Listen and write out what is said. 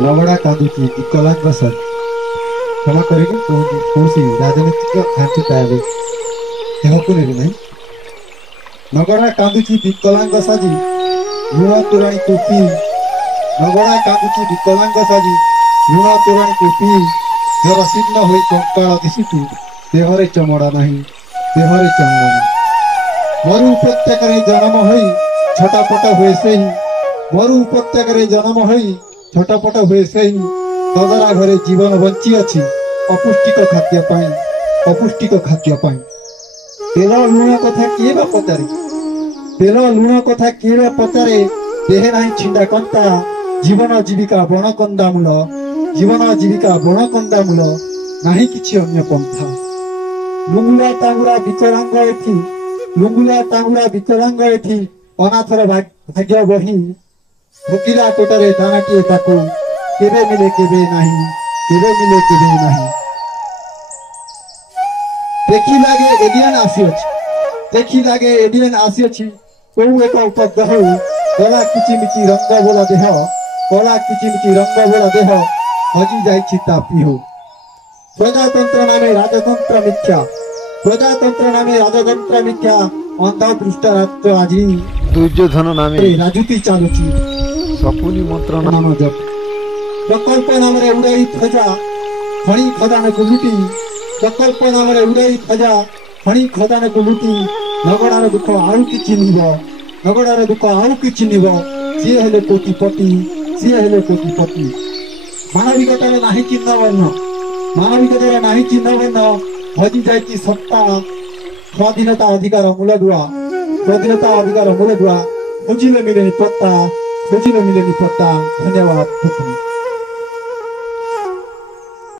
रगड़ा कांदुची विकलांग साथी क्षमा करेंगे कौन सी राजनीतिक खांची पाए देहକୁ ନେବି ନାହିଁ नगड़ा कांदुची विकलांग साजी लुण तोराणी को पी नगड़ा कांदुची विकलांग साजी लुण तोराणी को पी जरशीर्ण होई कंकाल दिशुची देहरे चमड़ा नहीं देहरे चमड़ा नहीं मरु उपत्यकार जन्म होई छटापट हुए से ही मरु उपत्यकार जन्म होई छटापट हुए से ही ददरा घरे जीवन बंची अच्छी अपुष्टिक खाद्य पाई अपुष्टिक खाद्य पाई तेल लुण कथा किए बा पचारे तेल लुण कथा किए बा पचारे देहे नहीं छिंडा कंता जीवन जीविका बण कंदामूल जीवन जीविका बण कंदामूल नहीं किछि अन्य पंथा लुंगुला तांगुरा विकलांग एथि लुंगुला तांगुरा विकलांग एथि अनाथर भाग्य बही भोकिला टोटारे दानाटिए ताकू केबे मिले केबे नहीं केबे मिले केबे नहीं देखी लागे एलियन आसी अछि देखी लागे एलियन आसी अछि कोउ एक उपग्रह कला किचिमिची रंग बोला देह कला किचिमिची रंग बोला देह हजी जाइछि तापी हो प्रजातंत्र नामे राजतंत्र मिथ्या प्रजातंत्र नामे राजतंत्र मिथ्या अंधा दृष्ट राष्ट्र आजी दुर्योधन नामे राजूती चालुची सपुनी मंत्र नाम जप प्रकल्प नाम रे उड़ाई ध्वजा खणी खदान को लुटी प्रकल्प नाम रे उड़ाई ध्वजा खणी खदान को लुटी नगड़ार दुख आउ किछि निब नगड़ार दुख आउ किछि निब सी हेले कोटिपति सी हेले कोटिपति मानविकता रे नाही चिन्ह वर्ण मानविकता रे नाही चिन्ह वर्ण हजी जाइछि सत्ता स्वाधीनता अधिकार मूलदुआ स्वाधीनता अधिकार मूलदुआ खोजिले मिलेनि पत्ता खोजिले मिलेनि पत्ता धन्यवाद।